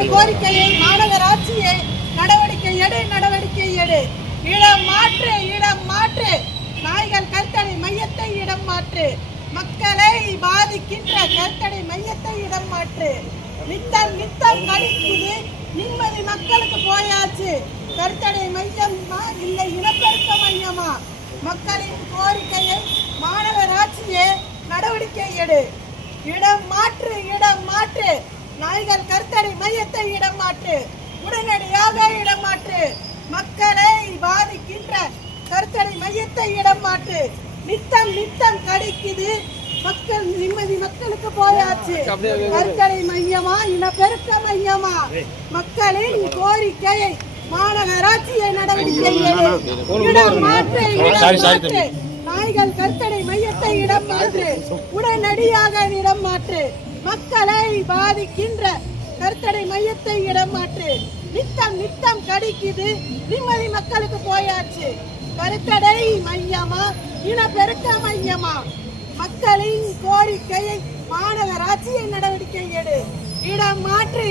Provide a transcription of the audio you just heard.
மக்களின் கோரிக்கையை மாநகராட்சியை நடவடிக்கை எடு. இடம் மாற்று. நாய்கள் கருத்தடை மையத்தை இடம் மாற்று. மக்களை பாதிக்கின்ற கருத்தடை மையத்தை இடம் மாற்று. நித்தம் கடிக்குது நிம்மதி மக்களுக்கு போயாச்சு. கருத்தடை மையமா இல்லை இனப்பெருக்க மையமா? மக்களின் கோரிக்கையை மாநகராட்சியே நடவடிக்கை எடு. இடம் மாற்று. நாய்கள் கருத்தடை மையத்தை இடம் மாற்று. உடனடியாக இடம் மாற்று. மக்களை பாதிக்கின்ற கருத்தடை மையத்தை இடம் மாற்று. நித்தம் கடிக்குது மக்கள் நிம்மதி மக்களுக்கு போயாச்சு. கருத்தடை மையமா இனப்பெருக்க மையமா? மக்களின் கோரிக்கையை மாநகராட்சியை நடவடிக்கை எடு. இடம் மாற்று. நாய்கள் கருத்தடை மையத்தை இடம் மாற்று. உடனடியாக இடம் மாற்று. மக்களை பாதிக்கின்ற கருத்தடை மையத்தை இடம் மாற்று. நித்தம் கடிக்குது நிம்மதி மக்களுக்கு போயாச்சு. கருத்தடை மையமா இனப்பெருக்க மையமா? மக்களின் கோரிக்கையை மாநகராட்சியை நடவடிக்கை எடு. இடம் மாற்று.